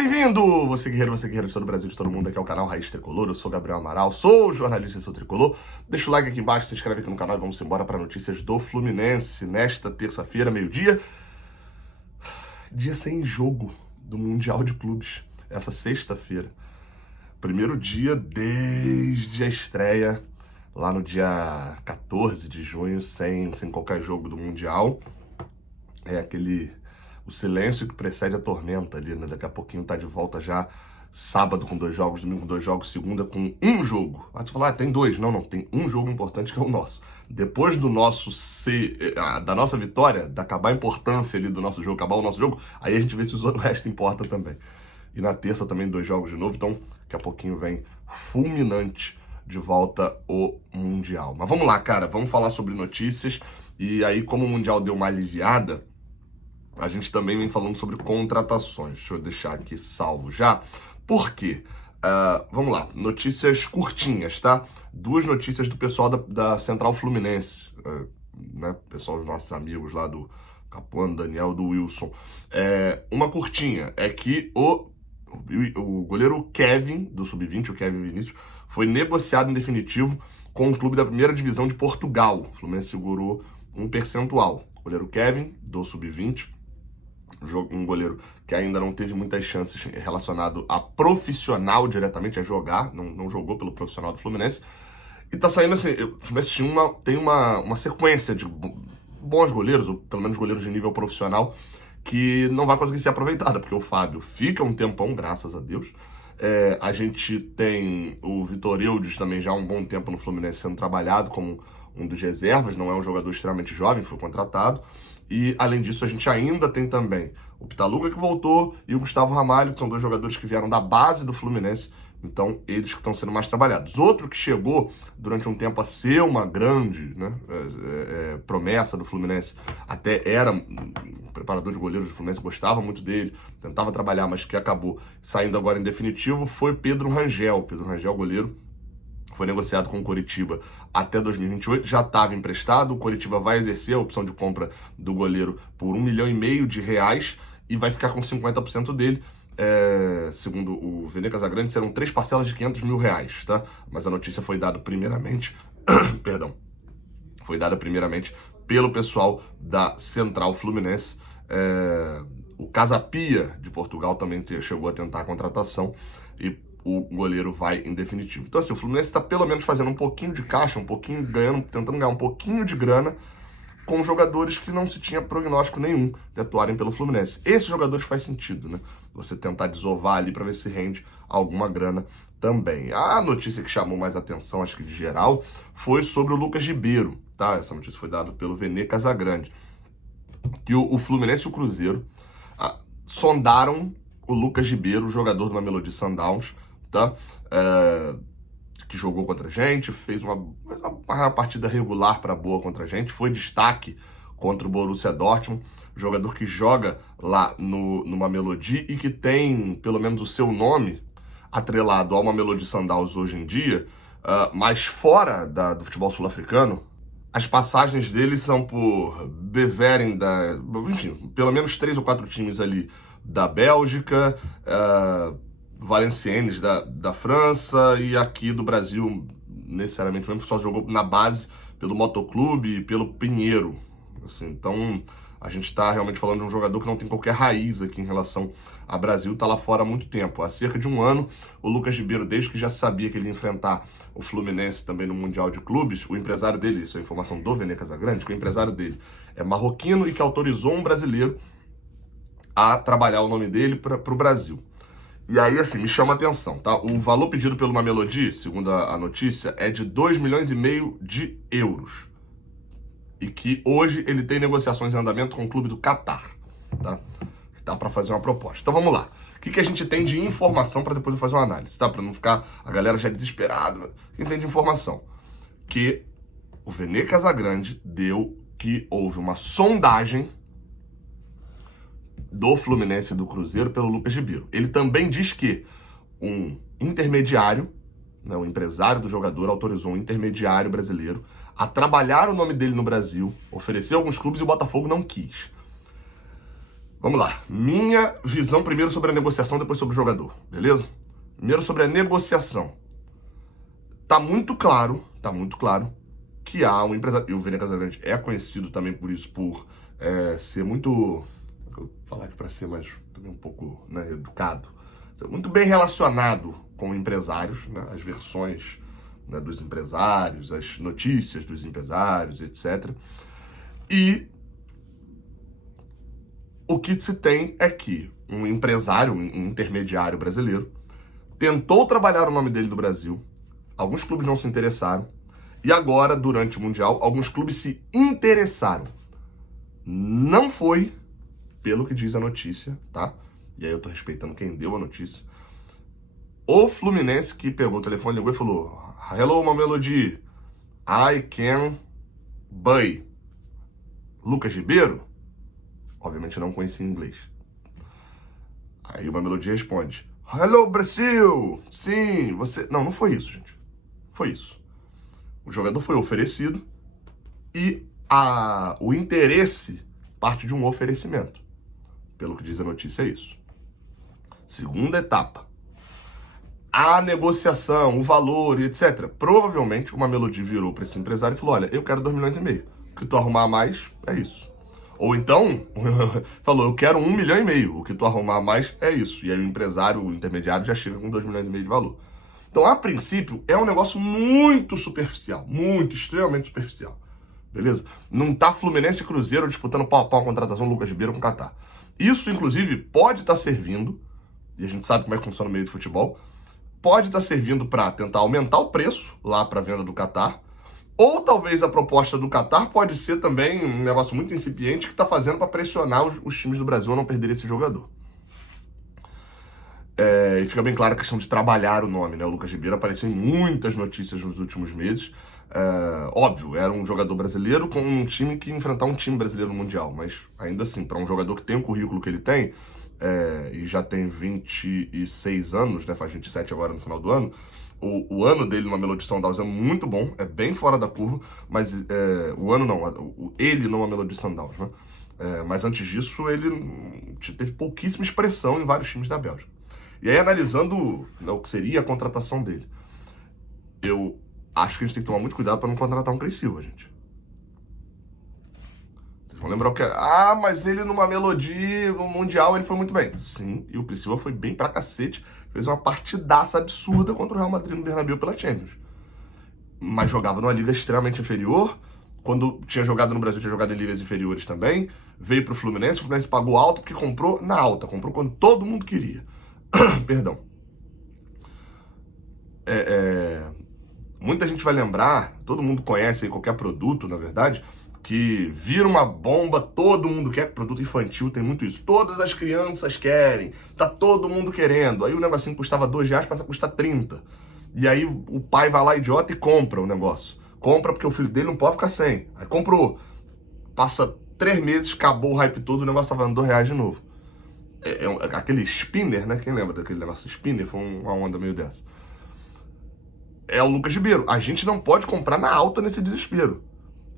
bem-vindo! Você guerreiro de todo o Brasil, de todo mundo, aqui é o canal Raiz Tricolor, eu sou Gabriel Amaral, sou jornalista e sou tricolor. Deixa o like aqui embaixo, se inscreve aqui no canal e vamos embora para notícias do Fluminense. Nesta terça-feira, meio-dia, dia sem jogo do Mundial de Clubes, essa sexta-feira. Primeiro dia desde a estreia, lá no dia 14 de junho, sem qualquer jogo do Mundial. É o silêncio que precede a tormenta ali, né? Daqui a pouquinho tá de volta já, sábado com 2 jogos, domingo com 2 jogos, segunda com 1 jogo. Aí você fala, tem 2. Não, tem um jogo importante que é o nosso. Depois do da nossa vitória, de acabar a importância ali do nosso jogo, acabar o nosso jogo, aí a gente vê se o resto importa também. E na terça também 2 jogos de novo, então daqui a pouquinho vem fulminante de volta o Mundial. Mas vamos lá, cara, vamos falar sobre notícias. E aí, como o Mundial deu uma aliviada, a gente também vem falando sobre contratações. Deixa eu deixar aqui salvo já. Por quê? Vamos lá, notícias curtinhas, tá? 2 notícias do pessoal da Central Fluminense, né? Pessoal dos nossos amigos lá do Capuano, Daniel, do Wilson. Uma curtinha é que o goleiro Kevin, do Sub-20, o Kevin Vinícius, foi negociado em definitivo com o clube da primeira divisão de Portugal. O Fluminense segurou um percentual. O goleiro Kevin, do Sub-20, um goleiro que ainda não teve muitas chances relacionado a profissional diretamente, a jogar, não jogou pelo profissional do Fluminense. E tá saindo assim, o Fluminense tem uma sequência de bons goleiros, ou pelo menos goleiros de nível profissional, que não vai conseguir ser aproveitada, porque o Fábio fica um tempão, graças a Deus. A gente tem o Vitor Eudes também já há um bom tempo no Fluminense sendo trabalhado como um dos reservas, não é um jogador extremamente jovem, foi contratado. E, além disso, a gente ainda tem também o Pitaluga, que voltou, e o Gustavo Ramalho, que são 2 jogadores que vieram da base do Fluminense, então eles que estão sendo mais trabalhados. Outro que chegou durante um tempo a ser uma grande, né, promessa do Fluminense, até era um preparador de goleiros do Fluminense, gostava muito dele, tentava trabalhar, mas que acabou saindo agora em definitivo, foi Pedro Rangel. Pedro Rangel, goleiro, foi negociado com o Coritiba até 2028, já estava emprestado, o Coritiba vai exercer a opção de compra do goleiro por R$1,5 milhão e vai ficar com 50% dele. Segundo o Vene Casagrande, serão 3 parcelas de R$500 mil, tá? Mas a notícia foi dada primeiramente, perdão, foi dada primeiramente pelo pessoal da Central Fluminense. O Casapia de Portugal também chegou a tentar a contratação e o goleiro vai em definitivo. Então assim, o Fluminense está pelo menos fazendo um pouquinho de caixa, tentando ganhar um pouquinho de grana com jogadores que não se tinha prognóstico nenhum de atuarem pelo Fluminense. Esses jogadores faz sentido, né? Você tentar desovar ali para ver se rende alguma grana também. A notícia que chamou mais atenção, acho que de geral, foi sobre o Lucas Ribeiro, tá? Essa notícia foi dada pelo Vene Casagrande, que o Fluminense e o Cruzeiro sondaram o Lucas Ribeiro, o jogador do Mamelodi Sundowns, tá? Que jogou contra a gente, fez uma partida regular para boa contra a gente, foi destaque contra o Borussia Dortmund, jogador que joga lá no Mamelodi e que tem, pelo menos, o seu nome atrelado ao Mamelodi Sundowns hoje em dia, mas fora do futebol sul-africano. As passagens dele são por Beveren, enfim, pelo menos 3 ou 4 times ali da Bélgica, Valenciennes da França, e aqui do Brasil, necessariamente mesmo, só jogou na base pelo Motoclube e pelo Pinheiro. Assim, então, a gente está realmente falando de um jogador que não tem qualquer raiz aqui em relação ao Brasil, está lá fora há muito tempo. Há cerca de 1 ano, o Lucas Ribeiro, desde que já sabia que ele ia enfrentar o Fluminense também no Mundial de Clubes, o empresário dele, isso é informação do Vene Casagrande, que o empresário dele é marroquino e que autorizou um brasileiro a trabalhar o nome dele para o Brasil. E aí, assim, me chama a atenção, tá? O valor pedido pelo Mamelodi, segundo a notícia, é de 2,5 milhões de euros. E que hoje ele tem negociações em andamento com o clube do Catar, tá? Que tá para fazer uma proposta. Então vamos lá. O que a gente tem de informação para depois eu fazer uma análise, tá? Para não ficar a galera já desesperada. O que tem de informação? Que o Vene Casagrande deu que houve uma sondagem do Fluminense e do Cruzeiro pelo Lucas Ribeiro. Ele também diz que um intermediário, né, o empresário do jogador, autorizou um intermediário brasileiro a trabalhar o nome dele no Brasil, ofereceu alguns clubes e o Botafogo não quis. Vamos lá. Minha visão primeiro sobre a negociação, depois sobre o jogador, beleza? Primeiro sobre a negociação. Tá muito claro que há um empresário, e o Vene Casagrande é conhecido também por isso, por ser muito, vou falar aqui para ser mais também um pouco, né, educado, ser muito bem relacionado com empresários, né, as versões, né, dos empresários, as notícias dos empresários, etc. E o que se tem é que um empresário, um intermediário brasileiro, tentou trabalhar o nome dele no Brasil, alguns clubes não se interessaram, e agora, durante o Mundial, alguns clubes se interessaram. Não foi, pelo que diz a notícia, tá? E aí eu tô respeitando quem deu a notícia. O Fluminense que pegou o telefone, ligou e falou: "Hello, Mamelodi, I can buy Lucas Ribeiro?" Obviamente eu não conhecia inglês. Aí o Mamelodi responde: "Hello, Brasil! Sim, você..." Não, não foi isso, gente. Foi isso. O jogador foi oferecido e o interesse parte de um oferecimento. Pelo que diz a notícia, é isso. Segunda etapa. A negociação, o valor e etc. Provavelmente uma Mamelodi virou para esse empresário e falou: "Olha, eu quero 2,5 milhões. O que tu arrumar mais é isso." Ou então, falou: "Eu quero 1,5 milhões. O que tu arrumar mais é isso." E aí o empresário, o intermediário, já chega com 2,5 milhões de valor. Então, a princípio, é um negócio muito superficial. Muito, extremamente superficial. Beleza? Não tá Fluminense e Cruzeiro disputando pau a pau a contratação do Lucas Ribeiro com o Catar. Isso, inclusive, pode estar servindo, e a gente sabe como é que funciona o meio do futebol, pode estar servindo para tentar aumentar o preço lá para a venda do Catar, ou talvez a proposta do Catar pode ser também um negócio muito incipiente que está fazendo para pressionar os times do Brasil a não perder esse jogador. E fica bem clara a questão de trabalhar o nome, né? O Lucas Ribeiro apareceu em muitas notícias nos últimos meses. Óbvio, era um jogador brasileiro com um time que ia enfrentar um time brasileiro no Mundial, mas ainda assim, para um jogador que tem o currículo que ele tem, e já tem 26 anos, né? Faz 27 agora no final do ano. O ano dele numa Mamelodi Sundowns é muito bom, é bem fora da curva, mas o ano não, ele numa Mamelodi Sundowns, né? Mas antes disso, ele teve pouquíssima expressão em vários times da Bélgica. E aí, analisando, né, o que seria a contratação dele, eu acho que a gente tem que tomar muito cuidado para não contratar um Cris Silva, gente. Vocês vão lembrar o que mas ele numa Mamelodi, no Mundial, ele foi muito bem. Sim, e o Cris Silva foi bem pra cacete, fez uma partidaça absurda contra o Real Madrid no Bernabéu pela Champions. Mas jogava numa liga extremamente inferior. Quando tinha jogado no Brasil, tinha jogado em ligas inferiores também. Veio pro Fluminense, o Fluminense pagou alto porque comprou na alta, comprou quando todo mundo queria. Perdão. Muita gente vai lembrar, todo mundo conhece aí qualquer produto, na verdade, que vira uma bomba, todo mundo quer. Produto infantil tem muito isso. Todas as crianças querem, tá todo mundo querendo. Aí o negocinho custava R$2, passa a custar 30. E aí o pai vai lá, idiota, e compra o negócio. Compra porque o filho dele não pode ficar sem. Aí comprou. Passa 3 meses, acabou o hype todo, o negócio tá valendo R$2 de novo. Aquele spinner, né? Quem lembra daquele negócio spinner? Foi uma onda meio dessa. É o Lucas Ribeiro. A gente não pode comprar na alta nesse desespero.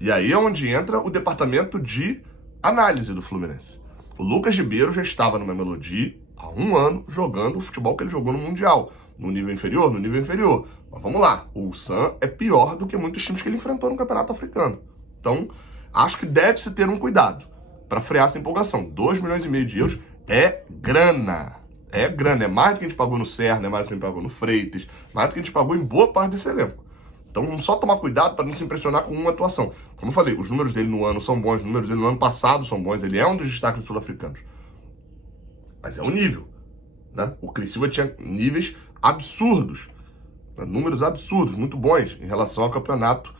E aí é onde entra o departamento de análise do Fluminense. O Lucas Ribeiro já estava no Mamelodi há 1 ano jogando o futebol que ele jogou no Mundial. No nível inferior? No nível inferior. Mas vamos lá, o Ulsan é pior do que muitos times que ele enfrentou no Campeonato Africano. Então, acho que deve-se ter um cuidado para frear essa empolgação. 2,5 milhões de euros é grana. É grana. É mais do que a gente pagou no Serra, é mais do que a gente pagou no Freitas, mais do que a gente pagou em boa parte desse elenco. Então, vamos só tomar cuidado para não se impressionar com uma atuação. Como eu falei, os números dele no ano são bons, os números dele no ano passado são bons, ele é um dos destaques sul-africanos. Mas é um nível, né? O Cris Silva tinha níveis absurdos, né? Números absurdos, muito bons em relação ao campeonato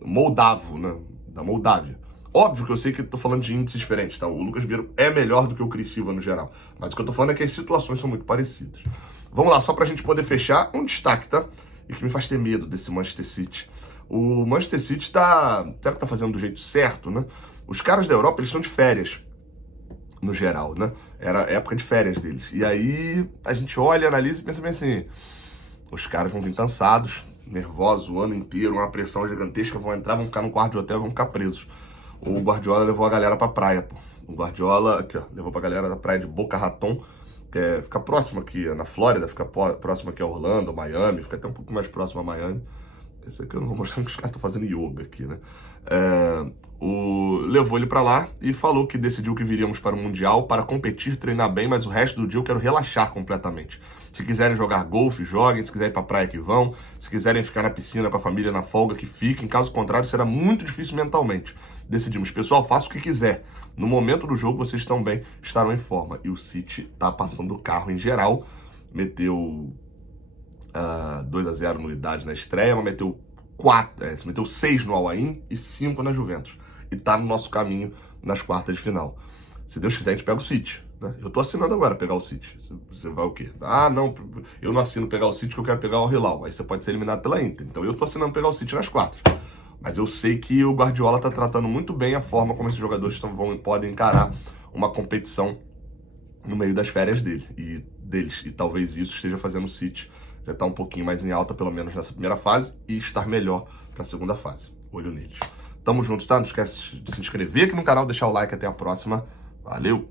moldavo, né? Da Moldávia. Óbvio que eu sei que eu tô falando de índices diferentes, tá? O Lucas Ribeiro é melhor do que o Cris Silva no geral. Mas o que eu tô falando é que as situações são muito parecidas. Vamos lá, só pra gente poder fechar, um destaque, tá? E que me faz ter medo desse Manchester City. O Manchester City será que tá fazendo do jeito certo, né? Os caras da Europa, eles estão de férias, no geral, né? Era época de férias deles. E aí, a gente olha, analisa e pensa bem assim, os caras vão vir cansados, nervosos o ano inteiro, uma pressão gigantesca, vão entrar, vão ficar no quarto de hotel, vão ficar presos. O Guardiola levou a galera pra praia, pô. O Guardiola, aqui, ó, levou pra galera da praia de Boca Raton, que fica próximo aqui, na Flórida, fica próximo aqui a Orlando, Miami, fica até um pouco mais próximo a Miami. Esse aqui eu não vou mostrar que os caras estão fazendo yoga aqui, né? Levou ele pra lá e falou que decidiu que viríamos para o Mundial para competir, treinar bem, mas o resto do dia eu quero relaxar completamente. Se quiserem jogar golfe, joguem. Se quiserem ir pra praia, que vão. Se quiserem ficar na piscina com a família na folga, que fiquem. Caso contrário, será muito difícil mentalmente. Decidimos, pessoal, faça o que quiser. No momento do jogo, vocês também estarão em forma. E o City tá passando o carro em geral. Meteu 2-0 no Idade na estreia, mas meteu 6 no Al-Ain e 5 na Juventus. E tá no nosso caminho nas quartas de final. Se Deus quiser, a gente pega o City, né? Eu tô assinando agora pegar o City. Você vai o quê? Ah, não, eu não assino pegar o City porque eu quero pegar o Hilal. Aí você pode ser eliminado pela Inter. Então eu tô assinando pegar o City nas quartas. Mas eu sei que o Guardiola tá tratando muito bem a forma como esses jogadores podem encarar uma competição no meio das férias deles. E talvez isso esteja fazendo o City já estar um pouquinho mais em alta, pelo menos nessa primeira fase, e estar melhor para a segunda fase. Olho neles. Tamo junto, tá? Não esquece de se inscrever aqui no canal, deixar o like. Até a próxima. Valeu!